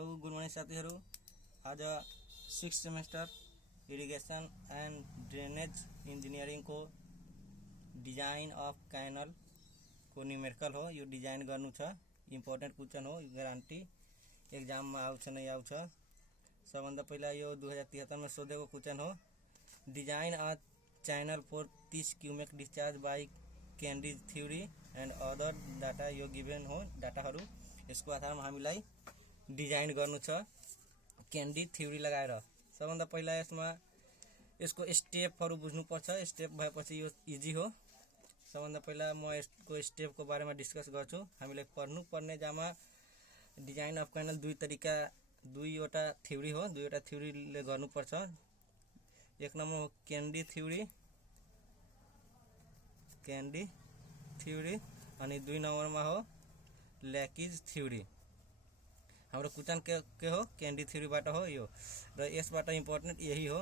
Hello good morning साथीहरू। आज 6th semester irrigation and drainage engineering को डिजाइन अफ कैनल को न्यूमेरिकल हो। यो डिजाइन गर्नु छ, इम्पोर्टेंट क्वेश्चन हो, ग्यारेंटी एग्जाम में आउँछ नै आउँछ। सबभन्दा पहिला यो 2073 में सोधेको क्वेश्चन हो। Design a channel for 30 cumec discharge by Kennedy's theory and other data यो गिभन हो। डाटाहरू यसको आधारमा हामीलाई डिजाइन गर्नु छ कैन्डिज थ्योरी लगाएर। सबभन्दा पहिला यसको स्टेपहरू बुझ्नुपर्छ। स्टेप भएपछि यो इजी हो। सबभन्दा पहिला म यसको स्टेपको बारेमा डिस्कस गर्छु। हामीले पढ्नु पर्ने जामा डिजाइन अफ कैनल दुईवटा थ्योरी हो, दुईवटा थ्योरीले गर्नुपर्छ। एक नम्बर हो कैन्डिज थ्योरी अनि दुई नम्बरमा हो ल्याकिज थ्योरी। हाम्रो क्वेश्चन के हो कैन्डिज थ्योरीबाट हो यो, र यसबाट इम्पोर्टेन्ट यही हो।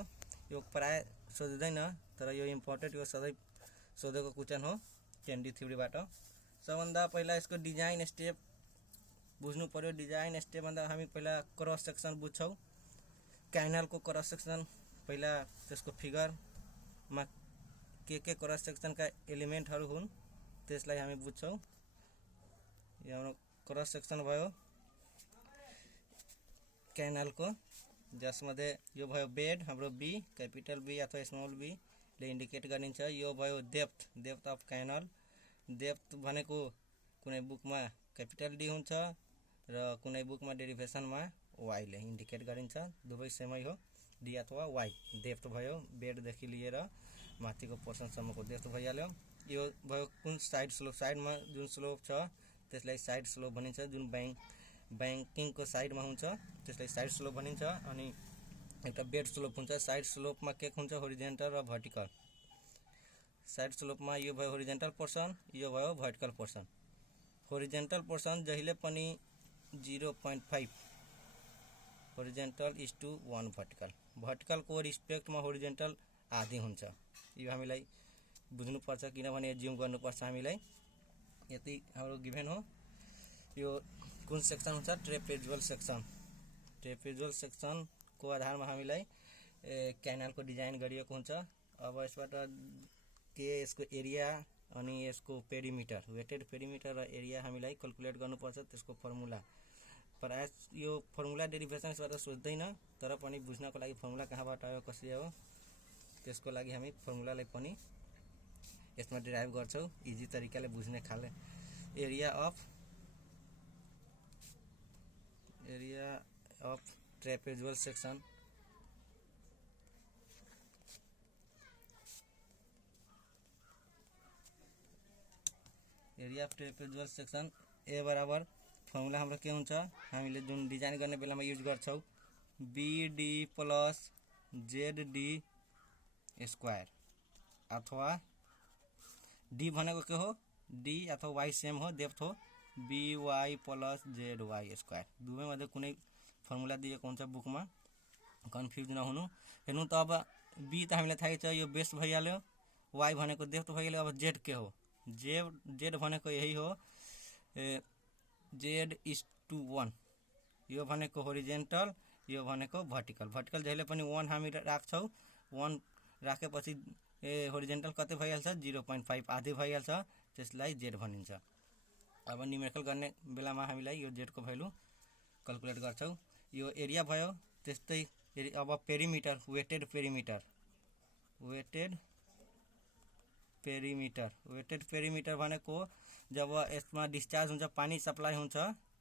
यो प्राय सोधिँदैन, तर यो इम्पोर्टेन्ट, यो सधैँ सोधेको क्वेश्चन हो कैन्डिज थ्योरीबाट। सबभन्दा पहिला यसको डिजाइन स्टेप बुझ्नु पर्यो। डिजाइन स्टेप भन्दा हामी पहिला क्रस सेक्सन बुझ्छौँ। कैनलको क्रस सेक्सन पहिला त्यसको फिगरमा के क्रस सेक्सनका एलिमेन्टहरू हुन् त्यसलाई हामी बुझ्छौँ। यो हाम्रो क्रस सेक्सन भयो कैनलको, जसमध्ये यो भयो बेड, हाम्रो बी, कैपिटल बी अथवा स्मल बी ले इन्डिकेट गरिन्छ। यो भयो डेप्थ अफ कैनल। डेप्थ भनेको कुनै बुकमा कैपिटल डी हुन्छ र कुनै बुकमा डेरिभेसनमा वाई ले इन्डिकेट गरिन्छ। दुवै सेमै हो, डी अथवा वाई। डेप्थ भयो बेडदेखि लिएर माथिको पोर्सनसम्मको डेप्थ भइहाल्यो। यो भयो कुन साइड स्लोप, साइडमा जुन स्लोप छ त्यसलाई साइड स्लोप भनिन्छ। जुन बैंकिङको साइडमा हुन्छ त्यसलाई साइड स्लोप भनिन्छ। अनि एउटा बेड स्लोप हुन्छ। साइड स्लोपमा के हुन्छ होरिजेन्टल र भर्टिकल। साइड स्लोपमा यो भयो होरिजेन्टल पोर्सन, यो भयो भर्टिकल पोर्सन। होरिजेन्टल पोर्सन जहिले पनि 0.5 होरिजेन्टल इज टू 1 भर्टिकल। भर्टिकलको रिस्पेक्टमा होरिजेन्टल आधी हुन्छ। यो हामीलाई बुझ्नुपर्छ, किनभने ज्युम गर्नुपर्छ हामीलाई। यति हाम्रो गिभेन हो। यो कुन सेक्सन हुन्छ ट्रेपेजुअल सेक्सन। ट्रेपेजुअल सेक्सनको आधारमा हामीलाई कैनलको डिजाइन गरिएको हुन्छ। अब यसबाट यसको एरिया अनि यसको पेरिमिटर, वेटेड पेरिमिटर र एरिया हामीलाई क्याल्कुलेट गर्नुपर्छ। त्यसको फर्मुला प्राय यो फर्मुला डेरिभेसन यसबाट सोध्दैन, तर पनि बुझ्नको लागि फर्मुला कहाँबाट आयो कसरी हो त्यसको लागि हामी फर्मुलालाई पनि यसमा डिराइभ गर्छौँ, इजी तरिकाले बुझ्ने खाले। Area of trapezoidal section. Area of trapezoidal section ए बराबर फर्मुला हाम्रो के हुन्छ, हामीले जुन डिजाइन गर्ने बेलामा युज गर्छौँ बीडी प्लस जेडी स्क्वायर, अथवा डी भनेको के हो डी अथवा वाई सेम हो, डेप्थ हो BY plus Z Y square. दुवै मध्ये कुनै फर्मुला दिएको हुन्छ बुकमा, कन्फ्युज नहुनु। हेर्नु त अब बी त हामीलाई थाहै छ, यो बेस भइहाल्यो। वाई भनेको डेप्थ भइहाल्यो। अब जेड के हो, जेड भनेको यही हो जेड इज टू 1। यो भनेको होरिजेन्टल, यो भनेको भर्टिकल। भर्टिकल जहिले पनि 1 हामी राख्छौँ। 1 राखेपछि होरिजेन्टल कति भइहाल्छ 0.5 आधी भइहाल्छ, त्यसलाई जेड भनिन्छ। अब न्युमेरिकल गर्ने बेलामा हामीलाई यो जेडको भ्यालु क्याल्कुलेट गर्छौँ। यो एरिया भयो। त्यस्तै अब पेरिमिटर, वेटेड पेरिमिटर भनेको जब यसमा डिस्चार्ज हुन्छ, पानी सप्लाई हुन्छ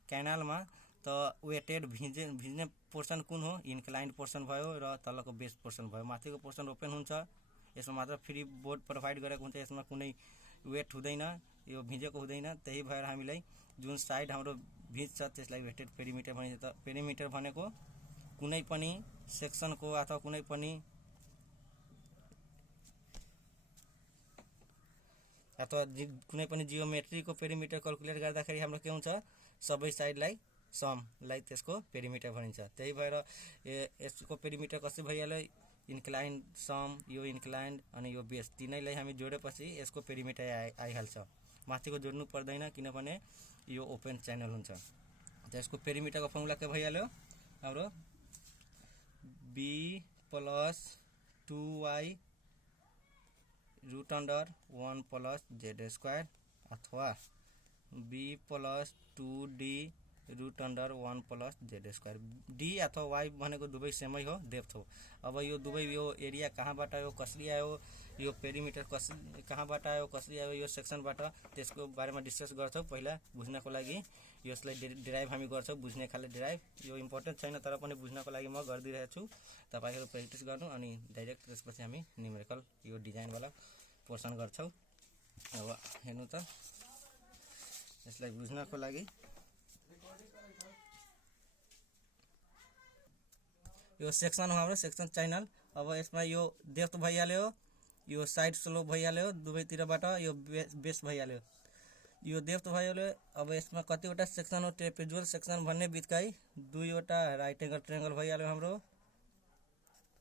कैनलमा, त वेटेड भिज्ने पोर्सन कुन हो इन्क्लाइन्ड पोर्सन भयो र तलको बेस पोर्सन भयो। माथिको पोर्सन ओपन हुन्छ, यसमा मात्र फ्री बोर्ड प्रोभाइड गरेको हुन्छ, यसमा कुनै वेट हुँदैन, यो भिजेको हुँदैन। त्यही भएर हामीलाई जुन साइड हाम्रो भिज्छ त्यसलाई वेटेड पेरिमिटर भनिन्छ। त पेरिमिटर भनेको कुनै पनि सेक्सनको अथवा कुनै पनि जियोमेट्रीको पेरिमिटर क्याल्कुलेट गर्दाखेरि हाम्रो के हुन्छ, सबै साइडलाई समलाई त्यसको पेरिमिटर भनिन्छ। त्यही भएर यसको पेरिमिटर कसरी भइहाल्यो इन्क्लाइन्ड सम, यो इन्क्लाइन्ड अनि यो बेस तीनैलाई हामी जोडेपछि यसको पेरिमिटर आइहाल्छ। माथिको जोड्नु पर्दैन, किनभने यो ओपन च्यानल हुन्छ। त यसको पेरिमिटरको फर्मुला के भइहाल्यो हाम्रो b plus 2y root under 1 plus Z square अथवा b plus 2d root under 1 plus Z square. D अथवा वाई भनेको दुवै सेमै हो, डेप्थ हो। अब यो दुवै यो एरिया कहाँबाट आयो, कसरी आयो, यो पेरिमिटर कहाँबाट आयो, कसरी आयो, यो सेक्सनबाट, त्यसको बारेमा डिस्कस गर्छौँ। पहिला बुझ्नको लागि यसलाई डिराइभ हामी गर्छौँ, बुझ्ने खाले डिराइभ। यो इम्पोर्टेन्ट छैन तर पनि बुझ्नको लागि म गरिदिरहेको छु। तपाईँहरू प्र्याक्टिस गर्नु अनि डाइरेक्ट त्यसपछि हामी न्युमेरिकल यो डिजाइनवाला पोर्सन गर्छौँ। अब हेर्नु त, यसलाई बुझ्नको लागि यो सेक्सन हो हाम्रो, सेक्सन च्यानल। अब यसमा यो डेप्थ भइहाल्यो, यो साइड स्लोप भइहाल्यो, दुवैतिरबाट यो बेस भइहाल्यो, यो डेप्थ भइहाल्यो। अब यसमा कतिवटा सेक्सन हो, ट्रेपेजुअल सेक्सन भन्ने बित्दै दुईवटा राइट एंगल ट्रायंगल भइहाल्यो हाम्रो।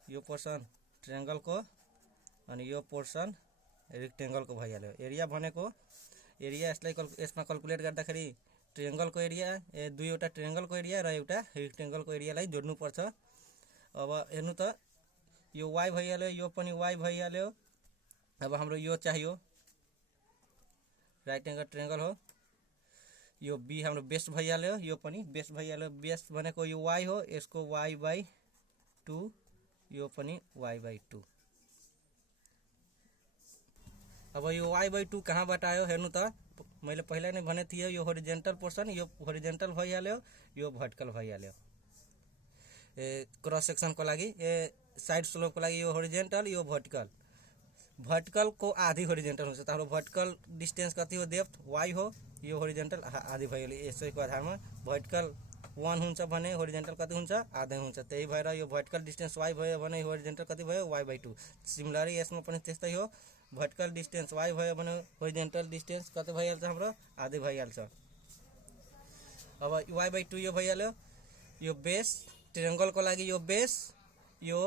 यो पोर्सन ट्रायंगलको अनि यो पोर्सन रेक्टेंगलको भइहाल्यो। एरिया भनेको एरिया यसमा क्याल्कुलेट गर्दाखेरि ट्रायंगलको एरिया, दुईवटा ट्रायंगलको एरिया र एउटा रेक्टेंगलको एरियालाई जोड्नुपर्छ। अब हेर्नु त, यो y भइहाल्यो, यो पनि y भइहाल्यो। अब हाम्रो यो चाहियो, राइट एंगल ट्रायंगल हो। यो b हाम्रो बेस भइहाल्यो, यो पनि बेस भइहाल्यो। बेस भनेको यो y हो, यसको y/2, यो पनि y/2। अब यो y/2 कहाँबाट आयो हेर्नु त, मैले पहिला नै भने थिएँ, यो होरिजेंटल पोर्सन, यो होरिजेंटल भइहाल्यो, यो भर्टिकल भइहाल्यो। क्रस सेक्सनको लागि, साइड स्लोपको लागि यो होरिजेंटल, यो भर्टिकल। भर्टिकलको आधी होरिजेंटल हुन्छ, त हाम्रो भर्टिकल डिस्टेंस कति हो, डेप्थ y हो, यो होरिजेंटल आधी भइहाल्यो। यसैको आधारमा भर्टिकल 1 हुन्छ भने होरिजेंटल कति हुन्छ, आधै हुन्छ। त्यही भएर यो भर्टिकल डिस्टेंस y भयो भने होरिजेंटल कति भयो, y/2। सिमिलरली यसमा पनि त्यस्तै हो, भर्टिकल डिस्टेंस y भयो भने होरिजेंटल डिस्टेंस कति भइहाल्छ हाम्रो, आधै भइहाल्छ। अब y/2 यो भइहाल्यो। यो बेस ट्रायंगलको लागि यो बेस, यो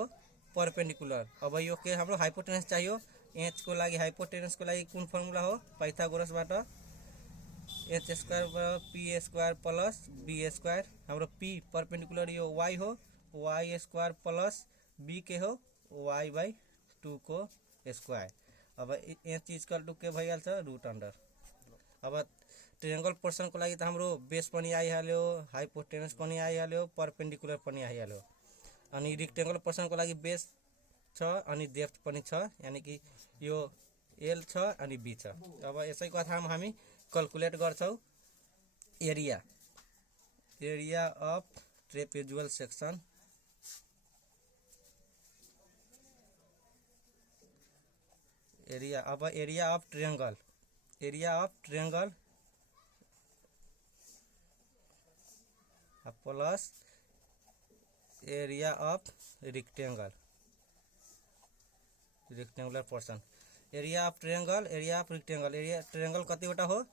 परपेंडिकुलर। अब यो के हाम्रो हाइपोटेनस चाहियो। एच को लागि, हाइपोटेनसको लागि कुन फर्मुला हो, पाइथागोरसबाट h² p² प्लस b²। हाम्रो p परपेंडिकुलर यो y हो, y² प्लस b के हो, y/2 को स्क्वायर। अब h के भइहाल्छ, रूट अंडर। अब ट्रायंगल पोर्सन को लागि त हाम्रो बेस पनि आइहाल्यो, हाइपोटेनस पनि आइहाल्यो, परपेंडिकुलर पनि आइहाल्यो। अनि रेक्टेंगल पोर्सन को लागि बेस छ अनि डेप्थ पनि छ, यानी कि यो l छ अनि b छ। अब यसैको आधारमा हामी क्याल्कुलेट गर्छौँ area, area of trapezoidal section. Area, अब area of triangle, area of triangle plus area of rectangle, rectangular portion. Area of triangle, area of rectangle. Area triangle कतिवटा हो,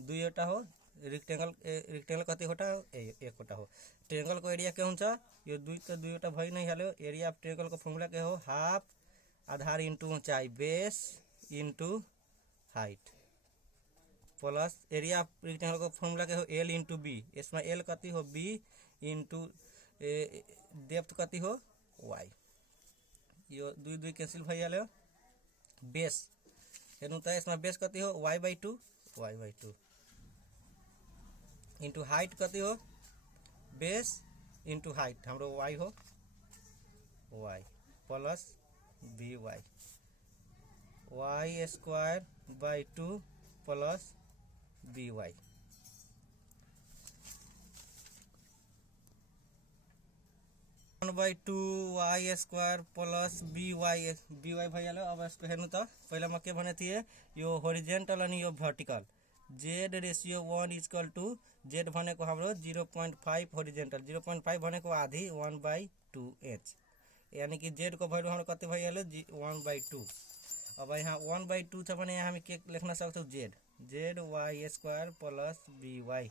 दुईवटा हो। रेक्टेंगल कतिवटा हो, एकवटा हो। ट्रायंगलको एरिया के हुन्छ, यो दुईवटा भइ नै हाल्यो। एरिया अफ ट्रायंगलको फर्मुला के हो, हाफ आधार इन्टु ऊंचाई, base into height, plus area of रेक्टेंगलको फर्मुला के हो, l इन्टु b। यसमा l कति हो, b इन्टु डेप्थ कति हो, y। यो दुई कैंसिल भइहाल्यो। बेस हेर्नु त, यसमा बेस कति हो, y/2, y/2 इन्टु हाइट कति हो, बेस इन्टु हाइट हाम्रो y हो, y plus by, y² plus by। by 2y² plus by भइहाल्यो। अब यसको हेर्नु त, पहिला म के भने थिएँ, यो होरिजेंटल अनि यो भर्टिकल। z/1 = z भनेको हाम्रो 0.5 होरिजेंटल, 0.5 भनेको आधी, 1/2h, यानी कि z को भ्यालु हाम्रो कति भइहाल्यो, 1/2। अब यहाँ 1/2 छ भने यहाँ हामी के लेख्न सक्छौँ, zy² प्लस by।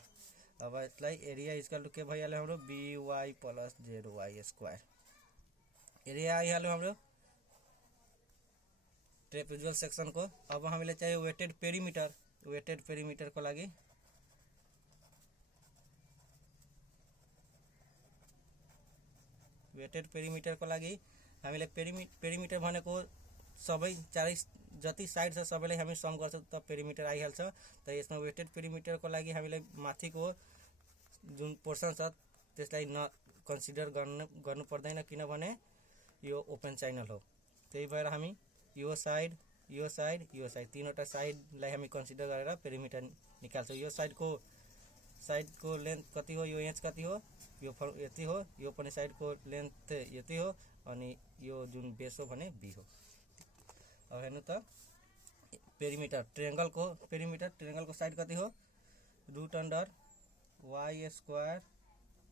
अब यसलाई एरिया इक्वल टू के भइहाल्यो हाम्रो, by प्लस zy²। एरिया आइहाल्यो हाम्रो ट्रेपेजुअल सेक्सन को। अब हामीले चाहियो वेटेड पेरिमिटर। वेटेड पेरिमिटर को लागि वेटेड पेरिमिटरको लागि हामीले पेरिमिटर भनेको सबै चारै जति साइड छ सबैलाई हामी सम गर्छौँ त पेरिमिटर आइहाल्छ। त यसमा वेटेड पेरिमिटरको लागि हामीलाई माथिको जुन पोर्सन छ त्यसलाई न कन्सिडर गर्नु पर्दैन, किनभने यो ओपन च्यानल हो। त्यही भएर हामी यो साइड तीनवटा साइडलाई हामी कन्सिडर गरेर पेरिमिटर निकाल्छौँ। यो साइडको लेन्थ कति हो, यो इंच कति हो, यो यति हो, यो पनि साइडको लेन्थ यति हो, अनि यो जुन बेस हो भने बी हो। अब हेर्नु त पेरिमिटर ट्रायंगलको साइड कति हो, √y²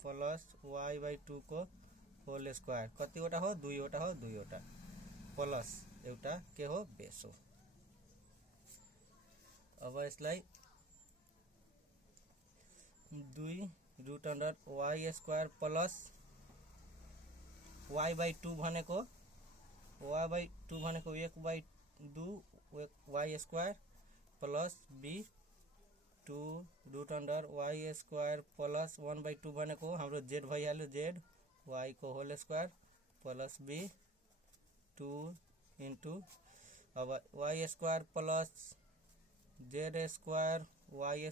प्लस y/2 को होल स्क्वायर कतिवटा हो, दुईवटा प्लस एउटा के हो, बेस हो। अब यसलाई 2√y² प्लस y/2 भनेको 1/2 y² plus b 2√y² plus 1/2 भनेको हाम्रो z भइहाल्यो, z y को whole square plus b 2 into अब y² plus z² y²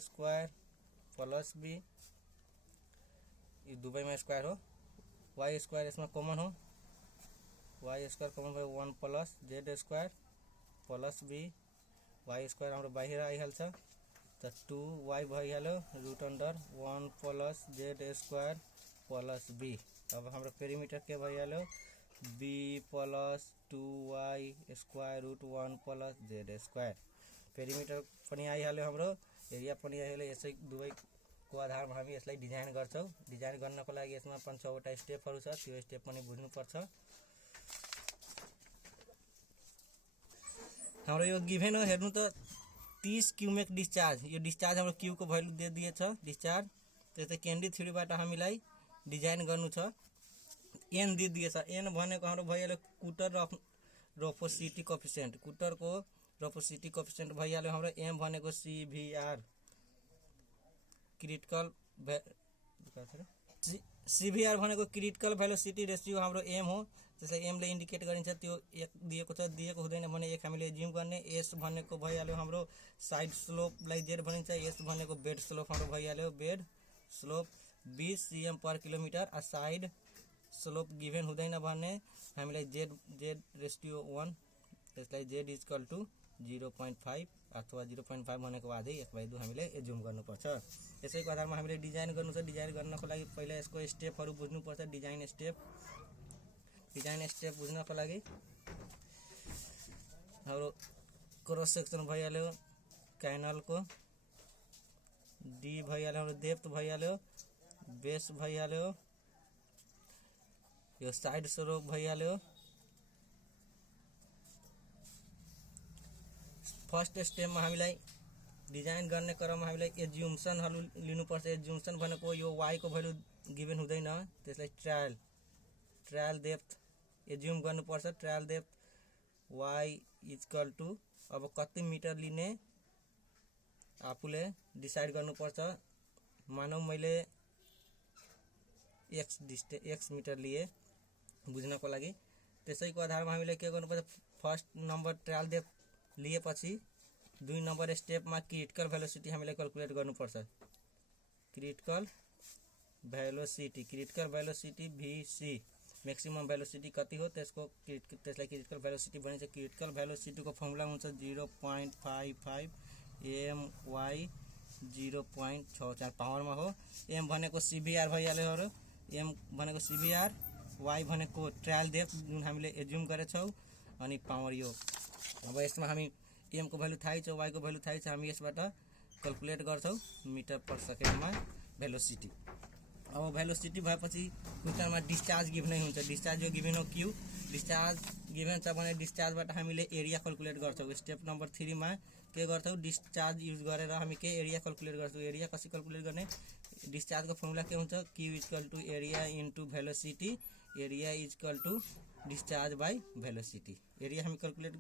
plus b, ये दुबईमा स्क्वायर हो, y² यसमा कमन हो, y² कमन भयो 1 plus z² plus b, y² हाम्रो बाहिर आइहाल्छ त 2y भइहाल्यो √1 प्लस z² प्लस b। अब हाम्रो पेरिमिटर के भइहाल्यो, b plus 2y² √1 plus z²। Perimeter पनि आइहाल्यो, हाम्रो एरिया पनि आइहाल्यो। यसै दुवैको आधारमा हामी यसलाई डिजाइन गर्छौँ। डिजाइन गर्नको लागि यसमा 5-6वटा स्टेपहरू छ, त्यो स्टेप पनि बुझ्नुपर्छ। हाम्रो यो गिभेन हो, हेर्नु त 30 क्युमेक डिस्चार्ज, यो डिस्चार्ज हाम्रो क्यू को भ्यालु दे दिएछ डिस्चार्ज। त्यस्तै केन्द्री थ्योरीबाट हामीलाई डिजाइन गर्नु छ। एन दिएछ, एन भनेको हाम्रो भइहाल्यो कुटर रफोसिटी कोएफिसिएन्ट, कुटरको रफोसिटी कोएफिसिएन्ट भइहाल्यो हाम्रो। एम भनेको CVR CVR भनेको क्रिटिकल भेलोसिटी रेसियो हाम्रो एम हो। त्यसलाई एमले इन्डिकेट गरिन्छ, त्यो 1 दिएको छ, दिएको हुँदैन भने 1 हामीले एज्युम गर्ने। एस भनेको भइहाल्यो हाम्रो साइड स्लोपलाई जेड भनिन्छ, एस भनेको बेड स्लोप हाम्रो भइहाल्यो, बेड स्लोप 20 cm पर किलोमिटर। आ साइड स्लोप गिभेन हुँदैन भने हामीलाई जेड रेसियो 1, त्यसलाई जेड इक्वल टु 0.5 अथवा 0.5 भनेको आधै 1/2 हामीले एज्युम गर्नुपर्छ। यसैको आधारमा हामीले डिजाइन गर्नु छ। डिजाइन गर्नको लागि पहिला यसको स्टेपहरू बुझ्नुपर्छ। डिजाइन स्टेप बुझ्नको लागि हाम्रो क्रस सेक्सन भइहाल्यो, क्यानलको डी भइहाल्यो, हाम्रो डेप्थ भइहाल्यो, बेस भइहाल्यो, यो साइड स्लोप भइहाल्यो। फर्स्ट स्टेपमा हामीलाई डिजाइन गर्ने क्रममा हामीलाई एज्युम्सनहरू लिनुपर्छ। एज्युम्सन भनेको यो y को भ्यालु गिभेन हुँदैन, त्यसलाई ट्रायल डेप्थ एज्युम गर्नुपर्छ। Trial depth y equal to अब कति मिटर लिने आफूले डिसाइड गर्नुपर्छ। मानौ मैले x मिटर लिए बुझ्नको लागि। त्यसैको आधारमा हामीले के गर्नुपर्छ, फर्स्ट नम्बर ट्रायल डेप्थ लिएपछि 2 नम्बर स्टेपमा क्रिटिकल भेलोसिटी हामीले क्याल्कुलेट गर्नुपर्छ। Critical velocity VC maximum velocity कति हो त्यसलाई क्रिटिकल भेलोसिटी भनिन्छ। क्रिटिकल भेलोसिटीको फर्मुला हुन्छ 0.55 my 0.64 पावरमा हो। m भनेको CVR भइहाल्यो र m भनेको CVR, y भनेको ट्रायल डेप्थ जुन हामीले एज्युम गरेछौँ, अनि पावर यो। अब यसमा हामी m को भ्यालु थाहै छ, y को भ्यालु थाहै छ, हामी यसबाट क्याल्कुलेट गर्छौँ मिटर पर सेकेन्डमा भेलोसिटी। अब भेलोसिटी भएपछि क्वेसनमा डिस्चार्ज गिभेन हुन्छ। डिस्चार्ज जो गिभेन हो क्यू, डिस्चार्ज गिभेन छ भने डिस्चार्जबाट हामीले एरिया क्याल्कुलेट गर्छौँ। स्टेप नम्बर 3 मा के गर्छौँ, डिस्चार्ज युज गरेर हामी के एरिया क्याल्कुलेट गर्छौँ। एरिया कसरी क्याल्कुलेट गर्ने, डिस्चार्जको फर्मुला के हुन्छ, Q equal to area into velocity, area equal to discharge by velocity. Area हामी क्याल्कुलेट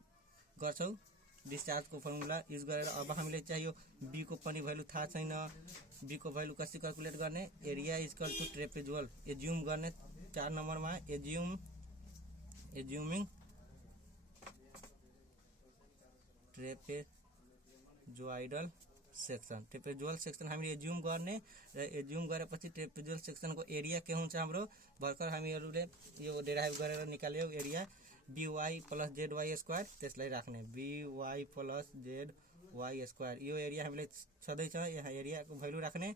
गर्छौँ डिस्चार्जको फर्मुला युज गरेर। अब हामीले चाहियो बी को पनि भ्यालु थाहा छैन, बी को भ्यालु कसरी क्याल्कुलेट गर्ने, area equal to trapezoidal assume गर्ने 4 नंबरमा assuming trapezoidal section. Trapezoidal section हामीले एज्युम गर्ने र एज्युम गरेपछि ट्रेपेजोइडल सेक्सनको एरिया के हुन्छ हाम्रो भर्खर हामीहरूले यो डेराइभ गरेर निकाल्यौ एरिया by + zy², त्यसलाई राख्ने by + zy²। यो एरिया हामीले छँदैछ, यहाँ एरियाको भ्यालु राख्ने।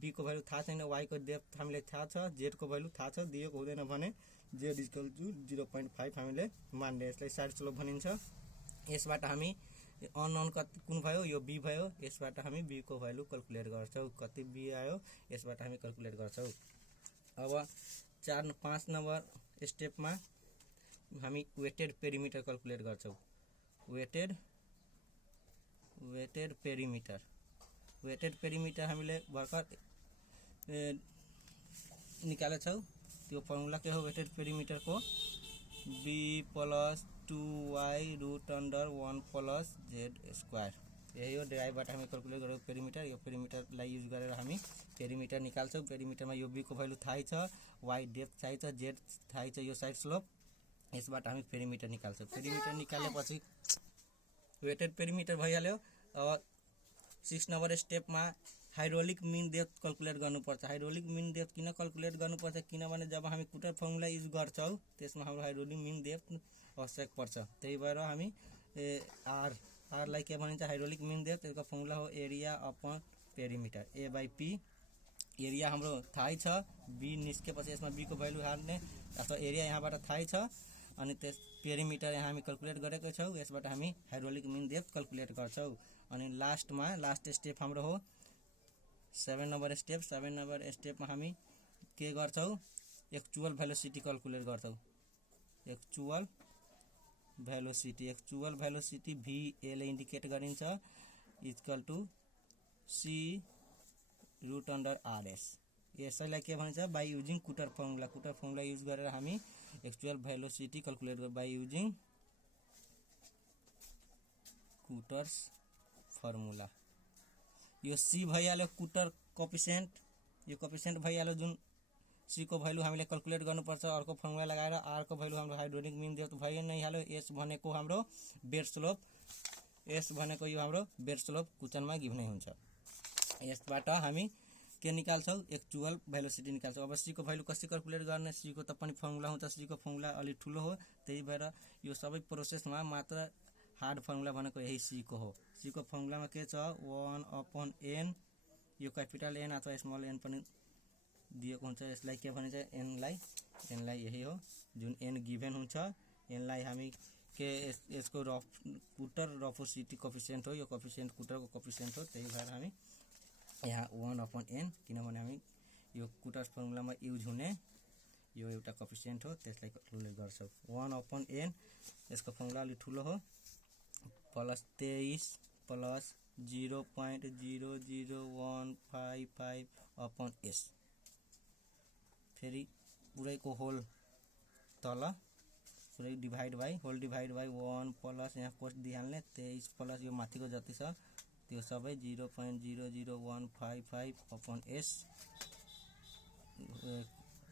b को भ्यालु थाहा छैन, y को डेप्थ हामीले थाहा छ, z को भ्यालु थाहा छ, दिएको हुँदैन भने z = 0.5 हामीले मान्ने। यसलाई साइड स्लोप भनिन्छ। यसबाट हामी अननोन कुन भयो, यो b भयो। यसबाट हामी b को भ्यालु क्याल्कुलेट गर्छौँ, कति b आयो यसबाट हामी क्याल्कुलेट गर्छौँ। अब 5 नम्बर स्टेपमा हामी वेटेड पेरिमिटर क्याल्कुलेट गर्छौँ। वेटेड पेरिमिटर हामीले भर्खर निकालेछौँ। त्यो फर्मुला के हो वेटेड पेरिमिटरको, b + 2y√1 + z²। यही हो डेराइभबाट हामी क्याल्कुलेट गरेको पेरिमिटर। यो पेरिमिटरलाई युज गरेर हामी पेरिमिटर निकाल्छौँ। पेरिमिटरमा यो b को भ्यालु थाहै छ, y डेप्थ थाहै छ, z थाहै छ, यो साइड स्लोप। यसबाट हामी पेरिमिटर निकाल्छौँ। पेरिमिटर निकालेपछि वेटेड पेरिमिटर भइहाल्यो। अब 6 नम्बर स्टेपमा हाइड्रोलिक मिन डेप्थ क्याल्कुलेट गर्नुपर्छ। हाइड्रोलिक मिन डेप्थ किन क्याल्कुलेट गर्नुपर्छ, किनभने जब हामी कुटर फर्मुला युज गर्छौँ त्यसमा हाम्रो हाइड्रोलिक मिन डेप्थ आवश्यक पर्छ। त्यही भएर हामी आरलाई के भनिन्छ, हाइड्रोलिक मिन डेप्थ। यसको फर्मुला हो area upon perimeter, A/P। Area हाम्रो थाहै छ, b निस्केपछि यसमा b को भ्यालु हाल्ने, अथवा एरिया यहाँबाट थाहै छ। अनि त्यस पेरिमिटर यहाँ हामी क्याल्कुलेट गरेको छौँ। यसबाट हामी हाइड्रोलिक मिन डेप्थ क्याल्कुलेट गर्छौँ। अनि लास्ट स्टेप हाम्रो हो 7 नम्बर स्टेप। 7 नम्बर स्टेपमा हामी के गर्छौँ, एक्चुअल भेलोसिटी क्याल्कुलेट गर्छौँ। एक्चुअल भेलोसिटी VA ले इन्डिकेट गरिन्छ, = c√RS। यसैलाई के भनिन्छ, by using Kutter formula use गरेर हामी एक्चुअल भेलोसिटी क्याल्कुलेट गर्छौँ बाई युजिङ कुटर्स फर्मुला। यो c भइहाल्यो कुटर कोफिसिएन्ट, यो कोफिसिएन्ट भइहाल्यो जुन c को भ्यालु हामीले क्याल्कुलेट गर्नुपर्छ अर्को फर्मुला लगाएर। r को भ्यालु हाम्रो हाइड्रोलिक मिन डेप्थ भइ नै हाल्यो। s भनेको हाम्रो बेड स्लोप, यो हाम्रो बेड स्लोप क्वेशनमा गिभनै हुन्छ। यसबाट हामी के निकाल्छौँ, एक्चुअल भेलोसिटी निकाल्छौँ। अब c को भ्यालु कसरी क्याल्कुलेट गर्ने, c को त पनि फर्मुला हुन्छ, c को फर्मुला अलि ठुलो हो। त्यही भएर यो सबै प्रोसेसमा मात्र हार्ड फर्मुला भनेको यही c को हो। c को फर्मुलामा के छ, 1/n, यो क्यापिटल N अथवा स्मल n पनि दिएको हुन्छ। यसलाई के भनिन्छ, n लाई यही हो जुन n गिभन हुन्छ। n लाई हामी के यसको कुटर रफोसिटी कोफिसिएन्ट हो, यो कोफिसिएन्ट कुटरको कोफिसिएन्ट हो। त्यही भएर हामी यहाँ 1/n, किनभने हामी यो कुटर फर्मुलामा युज हुने यो एउटा कोफिसिएन्ट हो, त्यसलाई क्याल्कुलेट गर्छौँ। 1/n, यसको फर्मुला अलि ठुलो हो, +23 + 0.00155/s। फेरि पुरैको होल तल, पुरै डिभाइड बाई 1 + यहाँ कोस्ट दिइहाल्ने 23 + यो माथिको जति छ त्यो सबै 0.00155/s।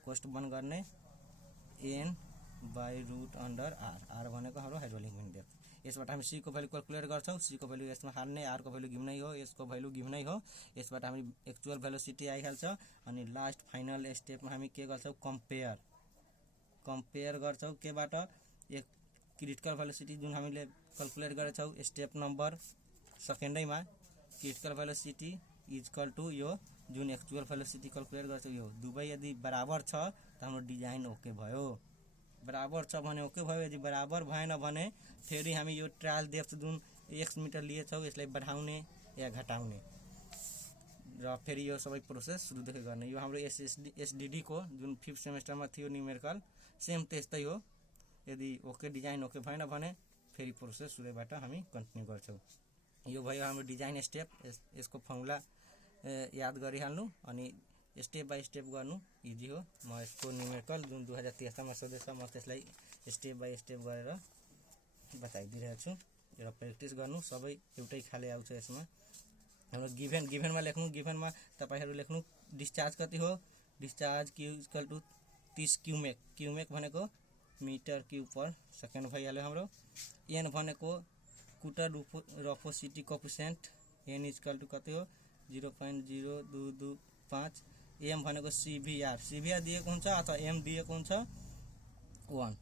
कोस्ट बन्द गर्ने n/√r भनेको हाम्रो हाइड्रोलिक मिन डेप्थ। यसबाट हामी c को भ्यालु क्याल्कुलेट गर्छौँ। c को भ्यालु यसमा हाल्ने, r को भ्यालु गिभनै हो, s को भ्यालु गिभनै हो। यसबाट हामी एक्चुअल भेलोसिटी आइहाल्छ। अनि लास्ट फाइनल स्टेपमा हामी के गर्छौँ, कम्पेयर गर्छौँ केबाट, एक क्रिटिकल भेलोसिटी जुन हामीले क्याल्कुलेट गरेछौँ स्टेप नम्बर सेकेन्डैमा, क्रिटिकल भेलोसिटी = यो जुन एक्चुअल भेलोसिटी क्याल्कुलेट गर्छौँ, यो दुवै यदि बराबर छ त हाम्रो डिजाइन ओके भयो। बराबर छ भने ओके भयो, यदि बराबर भएन भने फेरि हामी यो ट्रायल डेप्थ जुन x मिटर लिएछौँ यसलाई बढाउने या घटाउने र फेरि यो सबै प्रोसेस सुरुदेखि गर्ने। यो हाम्रो SDD को जुन 5th सेमेस्टरमा थियो न्युमेरिकल, सेम त्यस्तै हो। यदि ओके डिजाइन ओके भएन भने फेरि प्रोसेस सुरुबाट हामी कन्टिन्यू गर्छौँ। यो भयो हाम्रो डिजाइन स्टेप। यसको फर्मुला याद गरिहाल्नु अनि स्टेप बाई स्टेप गर्नु इजी हो। म यसको न्युमेरिकल जुन 2013 मा सोधेछ म त्यसलाई स्टेप बाई स्टेप गरेर बताइदिरहेको छु र प्र्याक्टिस गर्नु। सबै एउटै खाले आउँछ यसमा। हाम्रो गिभनमा लेख्नु, गिभनमा तपाईहरु लेख्नु डिस्चार्ज कति हो, डिस्चार्ज Q = 30 क्यूमेक भनेको मीटर क्यूब पर सेकेंड भइहाल्यो हाम्रो। एन भनेको कुटर रफोसिटी कोफिसिएंट एन इक्वल टू कति हो 0.0225। एम भनेको सीभीआर दिएको हुन्छ अथवा एम दिएको हुन्छ 1।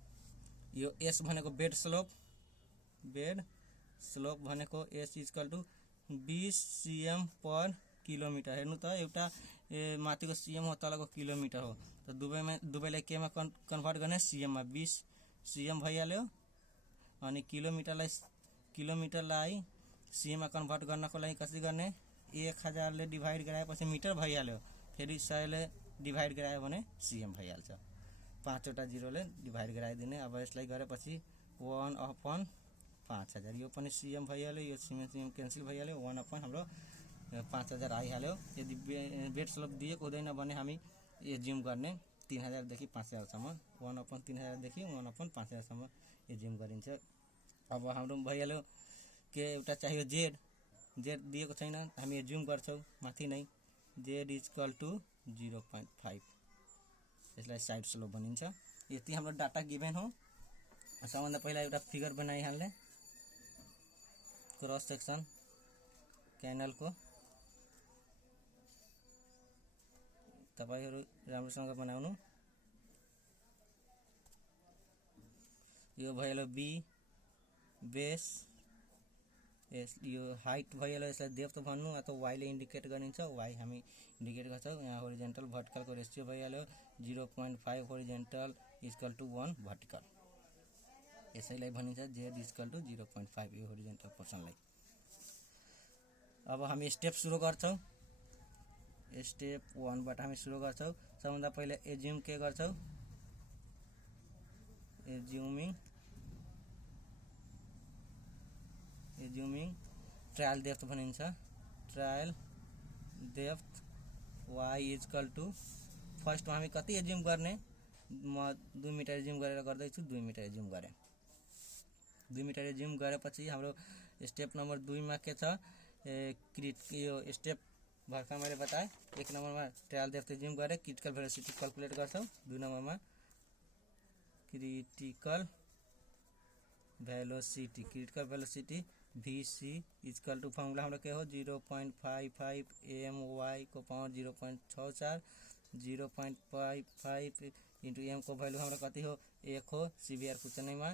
यो एस भनेको बेड स्लोप भनेको एस इक्वल टू 20 cm पर किलोमिटर। हेर्नु त एउटा माथिको सीएम हो तलको किलोमिटर हो त दुवैलाई केमा कन्भर्ट गर्ने सीएम मा 20 सीएम भइहाल्यो। अनि किलोमिटरलाई सीएम मा कन्भर्ट गर्नको लागि कसरी गर्ने 1000 ले डिभाइड गराएपछि मिटर भइहाल्यो। फेरि 100 ले डिभाइड गरायो भने सीएम भइहाल्छ। 5 वटा 0 ले डिभाइड गराइदिने। अब यसलाई गरेपछि 1/5000 यो पनि सीएम भइहाल्यो। यो सीएम क्यान्सल भइहाल्यो। 1/, हाम्रो 5000 आइहाल्यो। यदि बेड स्लोप दिएको हुँदैन भने हामी एज्युम गर्ने 3000 देखि 5000 सम्म 1/3000 देखि 1/5000 सम्म एज्युम गरिन्छ। अब हाम्रो भइहाल्यो के एउटा चाहियो जेड दिएको छैन हामी एज्युम गर्छौं माथि नै जेड इक्वल टू 0.5। यसलाई साइड स्लोप भनिन्छ। यति हाम्रो डाटा गिभन हो। सबभन्दा पहिला एउटा फिगर बनाइहाल्ने क्रस सेक्सन क्यानलको। तपाईहरु राम्रोसँग बनाउनु। यो भइहाल्यो बी बेस यो हाइट भइहाल्यो। यसलाई डेप्थ भन्नु अथवा वाइ ले इन्डिकेट गरिन्छ। वाइ हामी इन्डिकेट गर्छौं। यहाँ होरिजेन्टल भर्टिकलको रेशियो भइहाल्यो 0.5 होरिजेन्टल इक्वल टू 1 भर्टिकल। यसैलाई भनिन्छ जेड इक्वल टू 0.5 यो होरिजेन्टल पोर्सनलाई। अब हामी स्टेप सुरु गर्छौं। स्टेप 1 बाट हामी सुरु गर्छौं। सबभन्दा पहिला एज्युम के गर्छौं एज्युमिङ ट्रायल डेप्थ भनिन्छ। Trial depth y equal to first हामी कति एज्युम गर्ने म 2 मिटर एज्युम गरेर गर्दैछु 2 मिटर एज्युम गरे। 2 मिटर एज्युम गरेपछि हाम्रो स्टेप नम्बर 2 मा के छ यो स्टेप भर्खर मैले बताए। 1 नम्बरमा ट्रायल डेप्थ एज्युम गरे क्रिटिकल भेलोसिटी क्याल्कुलेट गर्छौं। 2 नम्बरमा critical velocity VC equal to formula हाम्रो के हो 0.55 my को पावर 0.64 0.55 इंटू m को भ्यालु हाम्रो कति हो 1 हो। सीबीआर कुचनैमा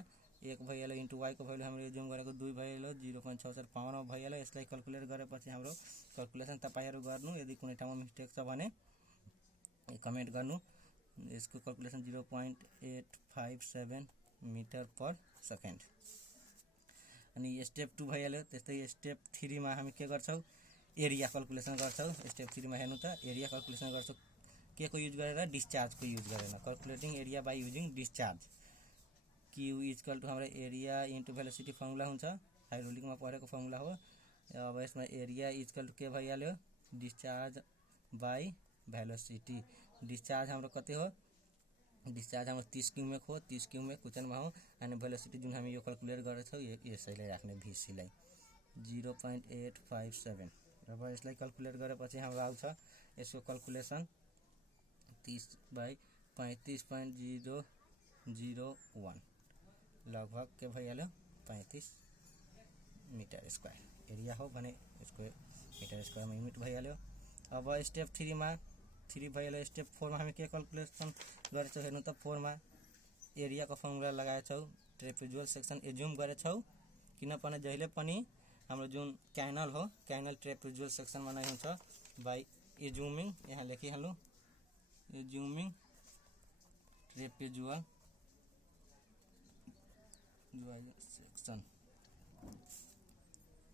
1 भइहाल्यो इंटू y को भ्यालु हाम्रो एज्युम गरेको 2 भइहाल्यो 0.64 पावरमा भइहाल्यो। यसलाई क्याल्कुलेट गरेपछि हाम्रो क्याल्कुलेसन तपाईहरु गर्नु। यदि कुनै ठाउँमा मिस्टेक छ भने कमेन्ट गर्नु। यसको क्याल्कुलेसन 0.857 मिटर पर सेकेन्ड। अनि स्टेप 2 भइहाल्यो। त्यस्तै स्टेप 3 मा हामी के गर्छौं एरिया क्याल्कुलेसन गर्छौं। स्टेप 3 मा हेर्नु त एरिया क्याल्कुलेसन गर्छौं के को युज गरेर डिस्चार्ज को युज गरेर calculating area by using discharge. Q equal to हाम्रो एरिया इन्टु भेलोसिटी फर्मुला हुन्छ। हाइड्रोलिक मा पढेको फर्मुला हो। अब यसमा एरिया इक्वल टू के भइहाल्यो डिस्चार्ज बाइ भेलोसिटी। डिस्चार्ज हाम्रो कति हो डिस्चार्ज हाम्रो 30 क्युमेक हो। 30 क्युमेक कुचनमा हो। अनि भेलोसिटी जुन हामी यो क्याल्कुलेट गरेछौं यसैलाई राख्ने VC लाई 0.857। अब यसलाई क्याल्कुलेट गरेपछि हाम्रो आउँछ यसको क्याल्कुलेसन 30/35.001 लगभग के भइहाल्यो 35 मिटर स्क्वायर एरिया हो भने यसको मिटर स्क्वायर मा युनिट भइहाल्यो। अब स्टेप 3 मा 3 भइहाल्यो। स्टेप 4 मा हामी के क्याल्कुलेसन गरेछौं हेर्नु त 4 मा एरिया को फर्मुला लगाएछौं। ट्रेपेजुअल सेक्सन एज्युम गरेछौं किनभने जहिले पनि हाम्रो जुन क्यानल हो क्यानल ट्रेपेजुअल सेक्सन मा नै हुन्छ बाइ एज्युमिङ। यहाँ लेखिहाल्नु एज्युमिङ ट्रेपेजुअल सेक्सन।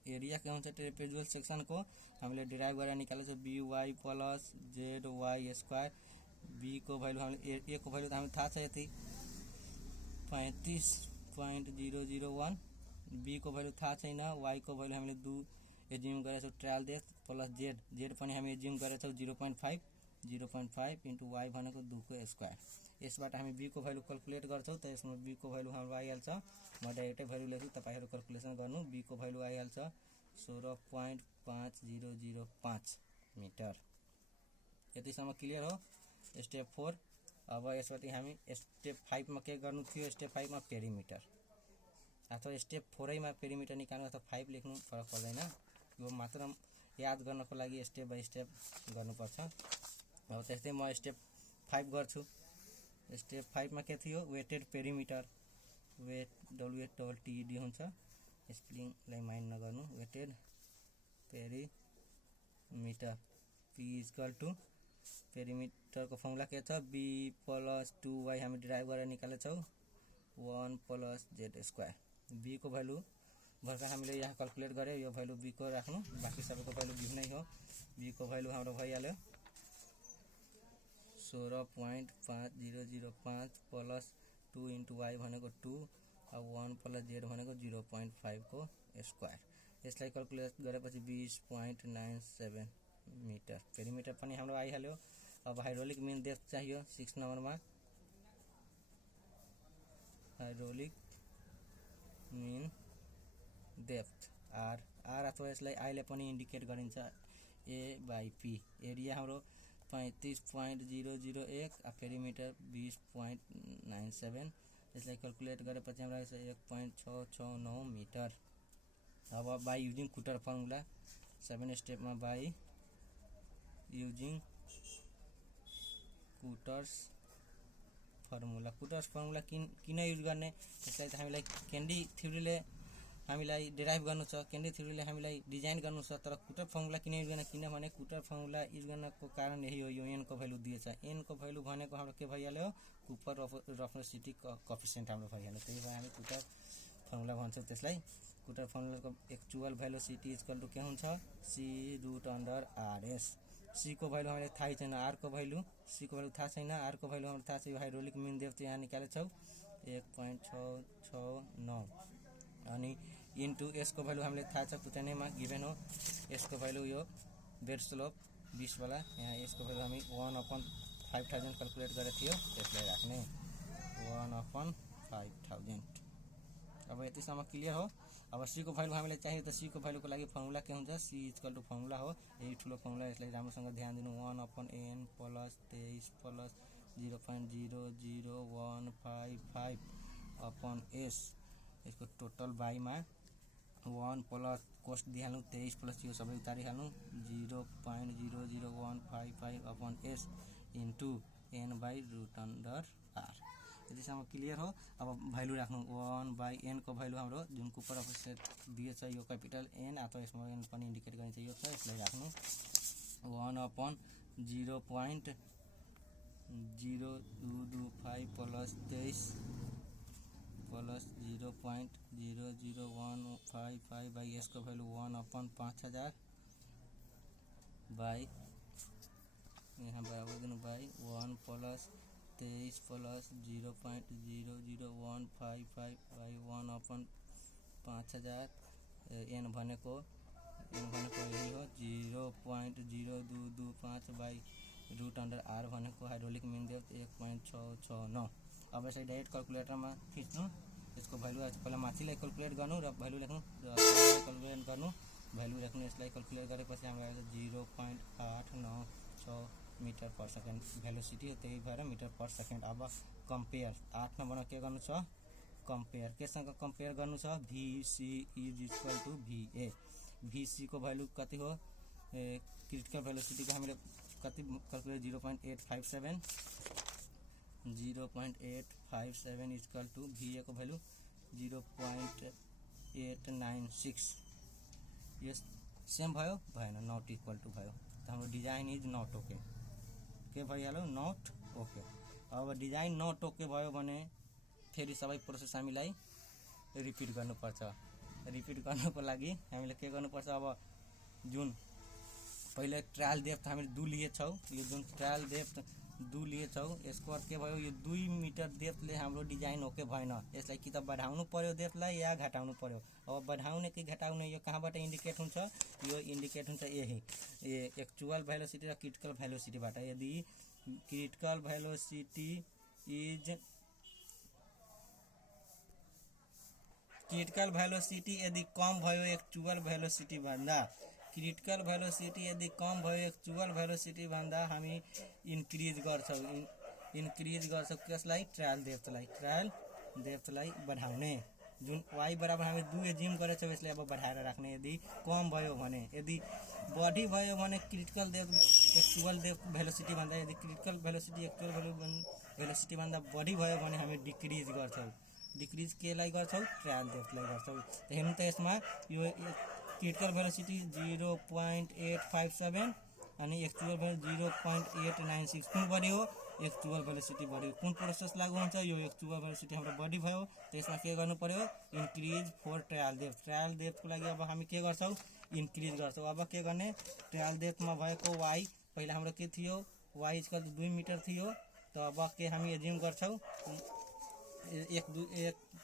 एरिया के हुन्छ ट्रेपेजुअल सेक्सन को हामीले डिराइभ गरेर निकालेछौं by plus zy square. b को भ्यालु हामीले a को भ्यालु त हामीले थाहा छ यति 35.001। b को भ्यालु थाहा छैन। y को भ्यालु हामीले 2 एज्युम गरेछौं ट्रायल डेप्थ प्लस z पनि हामी एज्युम गरेछौं 0.5 इन्टु y भनेको 2 को स्क्वायर। यसबाट हामी b को भ्यालु क्याल्कुलेट गर्छौं त यसमा b को भ्यालु हाम्रो आइहाल्छ। म डाइरेक्टै भ्यालु लेख्छु तपाईहरु क्याल्कुलेसन गर्नु। b को भ्यालु आइहाल्छ 16.5005 मिटर। यतिसम्म क्लियर हो स्टेप 4। अब यसपछि हामी स्टेप 5 में के गर्नु थियो, स्टेप 5 में पेरिमिटर अथवा स्टेप 4 में पेरिमिटर निकाल्नु अथवा 5 लेख्नु फरक पर्दैन, यो मात्र याद गर्नको लागि स्टेप बाई स्टेप गर्नुपर्छ। अब त्यस्तै म स्टेप 5 गर्छु। स्टेप 5 में के थियो, वेटेड पेरिमिटर, वेट WTED हुन्छ, स्पेलिङलाई माइन्ड नगर्नु, weighted perimeter P equal to perimeter को फर्मुला के छ, B + 2y हामी डिराइभ गरेर निकालेछौँ 1 + z²। B को भ्यालु भर्खर हामीले यहाँ क्याल्कुलेट गरे, यो भ्यालु B को राख्नु, बाकी सबैको भ्यालु गिभ नै हो। B को भ्यालु हाम्रो भइहाल्यो 16.5005 प्लस 2 × y भनेको 2 अब 1 + z भनेको 0.5 को स्क्वायर। यसलाई क्याल्कुलेट गरेपछि 20.97 मिटर पेरिमिटर पनि हाम्रो आइहाल्यो। अब हाइड्रोलिक मीन डेप्थ चाहियो 6 नम्बरमा, हाइड्रोलिक मीन डेप्थ आर अथवा यसलाई आईले पनि इन्डिकेट गरिन्छ A/P। एरिया हाम्रो 35.001 पेरिमिटर 20.97, यसलाई क्याल्कुलेट गरेपछि हाम्रो आउँछ 1.669 मिटर। अब बाई युजिङ कुटर फर्मुला 7 स्टेपमा बाई युजिङ कुटर्स फर्मुला किन युज गर्ने, यसलाई त हामीलाई केन्डी थ्योरीले हामीलाई डिराइभ गर्नु छ, केन्डी थ्योरीले हामीलाई डिजाइन गर्नु छ, तर कुटर फर्मुला किन युज गर्ने, किनभने कुटर फर्मुला युज गर्नको कारण यही हो, यो n को भ्यालु दिएछ। n को भ्यालु भनेको हाम्रो के भइहाल्यो, कुपर रफनेसिटी कोएफिसिएन्ट हाम्रो भइहाल्यो, त्यही भएर हामी कुटर फर्मुला भन्छौँ त्यसलाई। कुटर फर्मुलाको एक्चुअल भेलोसिटी इक्वल टु के हुन्छ, C√RS। C को भ्यालु हामीलाई थाहै छैन, R को भ्यालु C को भ्यालु थाहा छैन, R को भ्यालु हाम्रो थाहा छ, यो हाइड्रोलिक मीन डेप्थ यहाँ निकालेछौँ 1.669 अनि इन्टु S को भ्यालु हामीलाई थाहा छ, पुचानेमा गिभेन हो। S को भ्यालु यो बेड स्लोप 20 वाला, यहाँ S को भ्यालु हामी 1/5000 क्याल्कुलेट गरेको थियो, त्यसलाई राख्ने 1/5000। अब यतिसम्म क्लियर हो। अब C को भ्यालु हामीलाई चाहियो, त C को भ्यालुको लागि फर्मुला के हुन्छ, C इक्वल टु फर्मुला हो, यही ठुलो फर्मुला, यसलाई राम्रोसँग ध्यान दिनु, 1/n + 23 + 0.00155 S, यसको टोटल बाईमा 1 प्लस कोस्ट दिइहाल्नु 23 प्लस यो सबै उतारिहाल्नु 0.00155 S इन्टु n/√r। यतिसम्म क्लियर हो। अब भ्यालु राख्नु 1/n को भ्यालु हाम्रो जुन कुपर अफसेट दिएछ, यो क्यापिटल N अथवा स्मल n पनि इन्डिकेट गरिन्छ, यो छ, यसलाई राख्नु 1/0.0225 प्लस 23 प्लस 0.00155 बाई S को भ्यालु 1/5000 बाई यहाँ बराबर दिनु by 1 plus 23 plus 0.00155 by 1/5000 n भनेको यही हो 0.0225 बाई √r भनेको हाइड्रोलिक मीन डेप्थ 1.669। अब यसलाई डाइरेक्ट क्याल्कुलेटरमा खिच्नु, यसको भ्यालु पहिला माथिलाई क्याल्कुलेट गर्नु र भ्यालु लेख्नु र क्याल्कुलेट गर्नु, भ्यालु लेख्नु, यसलाई क्याल्कुलेट गरेपछि हाम्रो आउँछ 0.896 मिटर पर सेकेन्ड भेलोसिटी हो, त्यही भएर मिटर पर सेकेन्ड। अब कम्पेयर 8 नम्बरमा के गर्नु छ, कम्पेयर केसँग कम्पेयर गर्नु छ, VC is equal to VA। VC को भ्यालु कति हो, क्रिटिकल भेलोसिटीको हामीले कति क्याल्कुलेट 0.857 इक्वल टु VA को भ्यालु 0.896। यो सेम भयो, भएन, नट इक्वल टु भयो, हाम्रो डिजाइन इज नट ओके, के भइहाल्यो, नट ओके। अब डिजाइन नट ओके भयो भने फेरि सबै प्रोसेस हामीलाई रिपिट गर्नुपर्छ। रिपिट गर्नको लागि हामीले के गर्नुपर्छ, अब जुन पहिले ट्रायल डेप्थ हामीले 2 लिएछौँ, यो जुन ट्रायल डेप्थ 2 लिएछौँ, यसको अर्थ के भयो, यो 2 मिटर डेप्थले हाम्रो डिजाइन ओके भएन, यसलाई कि त बढाउनु पर्यो डेप्थलाई या घटाउनु पर्यो। अब बढाउने कि घटाउने यो कहाँबाट इन्डिकेट हुन्छ, यो इन्डिकेट हुन्छ यही एक्चुअल भेलोसिटी र क्रिटिकल भेलोसिटीबाट। यदि क्रिटिकल भेलोसिटी यदि कम भयो एक्चुअल भेलोसिटी भन्दा, क्रिटिकल भेलोसिटी यदि कम भयो एक्चुअल भेलोसिटी भन्दा हामी इन्क्रिज गर्छौँ, इन्क्रिज गर्छौँ कसलाई ट्रायल डेप्थलाई बढाउने जुन वाइ बराबर हामी 2 एज्युम गरेछौँ यसले अब बढाएर राख्ने यदि कम भयो भने यदि बढी भयो भने critical depth actual depth velocity भन्दा यदि क्रिटिकल भेलोसिटी एक्चुअल भेलोसिटी भन्दा बढी भयो भने हामी डिक्रिज गर्छौँ डिक्रिज केलाई गर्छौँ ट्रायल डेप्थलाई गर्छौँ हेर्नु त यसमा यो क्रिटिकल भेलोसिटी 0.857 अनि एक्चुअल भेलो 0.896 कुन बढ्यो एक्चुअल भेलोसिटी बढ्यो कुन प्रोसेस लागू हुन्छ यो एक्चुअल भेलोसिटी हाम्रो बढी भयो त्यसमा के गर्नु पर्यो इन्क्रिज फर ट्रायल डेप्थको लागि अब हामी के गर्छौँ इन्क्रिज गर्छौँ अब के गर्ने ट्रायल डेप्थमा भएको वाइ पहिला हाम्रो के थियो वाइ इक्वल 2 मिटर थियो त अब के हामी एज्युम गर्छौँ एक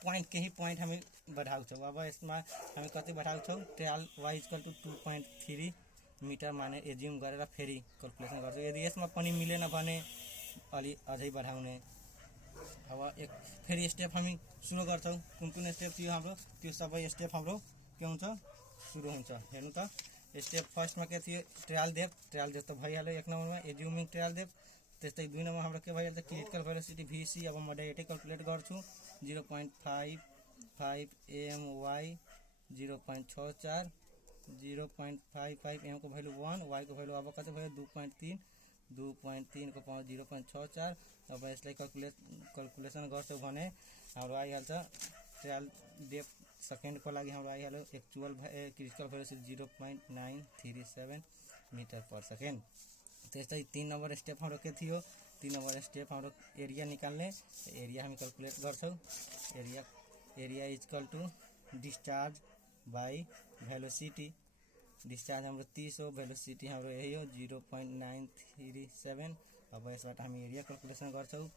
पॉइंट केही पॉइंट हामी बढाउँछौँ अब यसमा हामी कति बढाउँछौँ trial y equal to 2.3 metre माने एज्युम गरेर फेरि क्याल्कुलेसन गर्छौँ यदि यसमा पनि मिलेन भने अलि अझै बढाउने अब एक फेरि स्टेप हामी सुरु गर्छौँ कुन स्टेप थियो हाम्रो त्यो सबै स्टेप हाम्रो के हुन्छ सुरु हुन्छ हेर्नु त स्टेप फर्स्टमा के थियो ट्रायल डेप्थ त भइहाल्यो 1 नम्बरमा एज्युमिङ ट्रायल डेप्थ त्यस्तै 2 नम्बरमा हाम्रो के भइहाल्छ क्रिटिकल भेलोसिटी VC अब म डाइरेक्टै क्याल्कुलेट गर्छु 0.55 MY 0.64 0.55 M को भ्यालु 1 Y को भ्यालु अब कति भयो 2.3 को पावर 0.64 अब यसलाई क्याल्कुलेसन गर्छौँ भने हाम्रो आइहाल्छ ट्रायल डेप्थ सेकेन्ड को लागि हाम्रो आइहाल्यो actual critical velocity 0.937 metre per second त्यस्तै 3 नम्बर स्टेप हाम्रो के थियो 3 नम्बर स्टेप हाम्रो एरिया निकाल्ने एरिया हामी क्याल्कुलेट गर्छौँ area equal to discharge by velocity discharge हाम्रो 30 हो भेलोसिटी हाम्रो यही हो 0.937 अब यसबाट हामी एरिया क्याल्कुलेसन गर्छौँ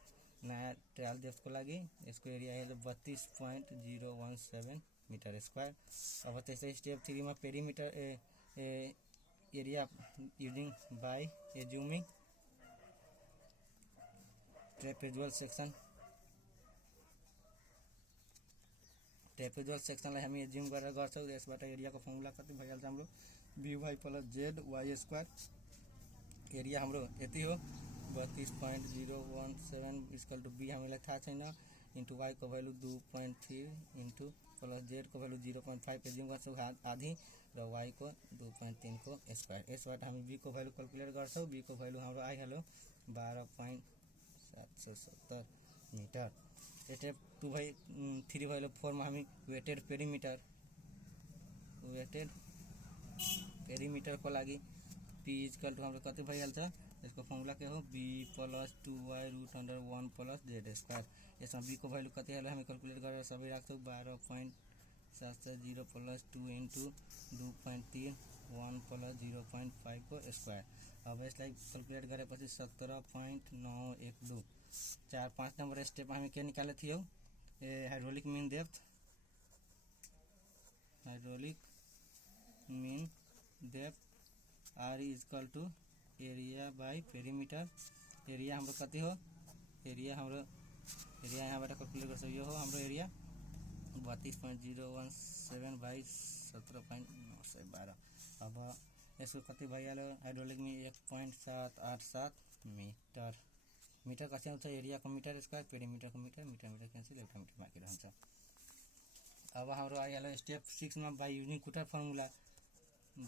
नयाँ ट्रायल डेप्थको लागि यसको एरिया आइहाल्यो 32.017 मिटर स्क्वायर अब त्यस्तै स्टेप 3 मा perimeter area using by assuming trapezoidal सेक्सनलाई हामी एज्युम गरेर गर्छौँ यसबाट एरियाको फर्मुला कति भइहाल्छ हाम्रो BY plus ZY square area हाम्रो यति हो 32.017 इक्वल टु बी हामीलाई थाहा छैन इन्टु वाइ को भ्यालु 2.3 इन्टु प्लस जेड को भ्यालु 0.5 एज्युम गर्छौँ आधी र वाइ को 2.3 को स्क्वायर यसबाट हामी बी को भ्यालु क्याल्कुलेट गर्छौँ बी को भ्यालु हाम्रो आइहाल्यो 12.770 मिटर स्टेप 3 भइलो 4 मा हामी वेटेड पेरिमिटर को लागि P इक्वल टु हाम्रो कति भइहाल्छ यसको फर्मुला के हो b plus 2y root under 1 plus Z square यसमा b को भ्यालु कति हाल्यो हामी क्याल्कुलेट गरेर सबै राख्छौँ 12.770 प्लस 2 इन्टु 2.3 1 प्लस 0.5 को स्क्वायर अब यसलाई क्याल्कुलेट गरेपछि 17.912 4-5 नम्बर स्टेप हामी के निकाले थियौँ hydraulic mean depth R equal to area by perimeter area हाम्रो कति हो एरिया यहाँबाट क्याल्कुलेट गर्छौँ यो हो हाम्रो एरिया 32.017 बाई 17.912 अब यसको कति भइहाल्यो हाइड्रोलिक मीन 1.787 मिटर कति आउँछ एरियाको मिटर स्क्वायर पेरिमिटरको मिटर क्यान्सल एउटा मिटर बाँकी रहन्छ अब हाम्रो आइहाल्यो स्टेप 6 मा by using Kutter formula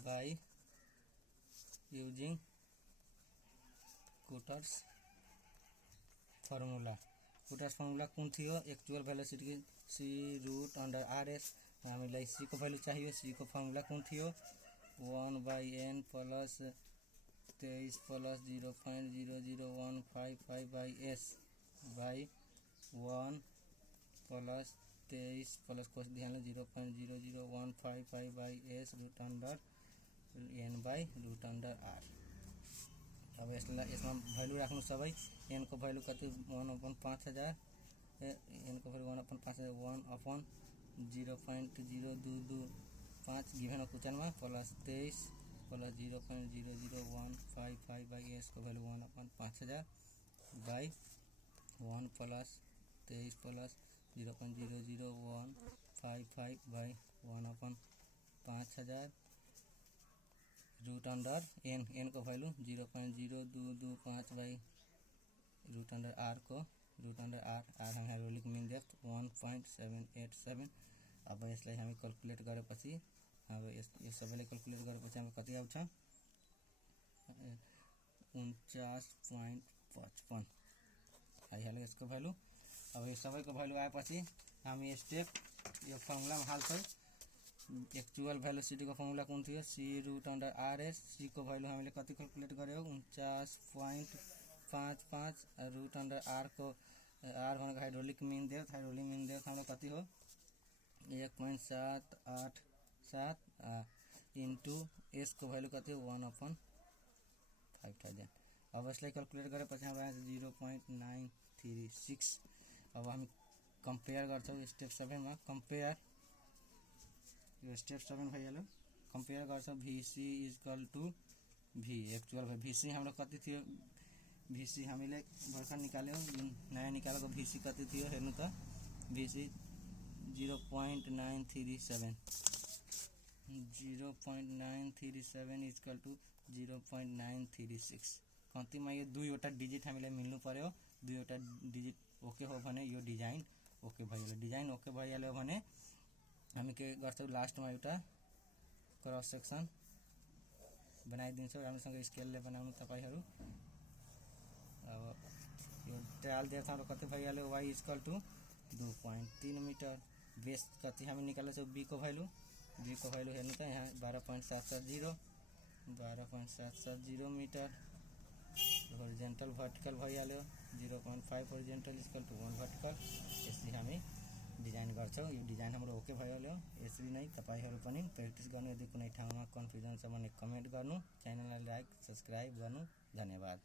by using Kutter's formula कुन थियो actual velocity C root under RS हामीलाई सी को भ्यालु चाहियो सी को फर्मुला कुन थियो 1/n plus 23 plus 0.00155 by s by 1 plus 23 plus कोस ध्यान 0.00155 by s root under n by root under r अब यसमा भ्यालु राख्नु सबै n को भ्यालु कति 1/5000 n को भ्यालु 1/5000 1/0.0225 गिभन क्वेश्चनमा प्लस 23 प्लस 0.00155 बाई s को value 1/5000 by 1 plus 23 plus 0.00155 by 1/5000 root under n को value 0.0225 by root under R को रूट अंडर आर आर हम हाइड्रोलिक मीन डेप्थ 1.787। अब यसलाई हामी क्याल्कुलेट गरेपछि अब यो सबैलाई क्याल्कुलेट गरेपछि हामी कति आउँछ 49.55 आइहाल्यो यसको भ्यालु। अब यो सबैको भ्यालु आएपछि हामी स्टेप यो फर्मुलामा हाल्छौँ। एक्चुअल भेलोसिटी को फर्मुला कौन थियो C root under R S. C को भ्यालु हामीले कति क्याल्कुलेट गर्यो 49.55 रूट अंडर आर को आर भनेको हाइड्रोलिक मीन डेप्थ हाम्रो कति हो 1.787 इन्टु एस को भ्यालु कति हो 1/5000। अब यसलाई क्याल्कुलेट गरेपछि हाम्रो आएछ 0.936। अब हामी कम्पेयर गर्छौँ स्टेप 7 में कम्पेयर यो स्टेप 7 भइहाल्यो। कम्पेयर गर्छौँ VC equal to V actual VC हाम्रो कति थियो VC हामीले भर्खर निकाल्यौँ जुन नयाँ निकालेको VC कति थियो हेर्नु त VC 0.937 इक्वल टू 0.936। कतिमा यो दुईवटा डिजिट हामीलाई मिल्नु पर्यो। दुईवटा डिजिट ओके हो भने यो डिजाइन ओके भइहाल्यो। डिजाइन ओके भइहाल्यो भने हामी के गर्छौँ लास्टमा एउटा क्रस सेक्सन बनाइदिन्छौँ। राम्रोसँग स्केलले बनाउनु तपाईहरु। अब यो ट्रायल डेप्थ हाम्रो कति भइहाल्यो y equal to 2.3 metre. Base कति हामी निकालेको छौँ b को भ्यालु हेर्नु त यहाँ 12.770 मिटर। होरिजेंटल वर्टिकल भइहाल्यो 0.5 होरिजेंटल इक्वल टू 1 वर्टिकल। यसरी हामी डिजाइन गर्छौँ। यो डिजाइन हाम्रो ओके भइहाल्यो। यसरी नै तपाईहरु पनि प्र्याक्टिस गर्नु। यदि कुनै ठाउँमा कन्फ्युजन छ भने कमेन्ट गर्नु। च्यानललाई लाइक सब्स्क्राइब गर्नु। धन्यवाद।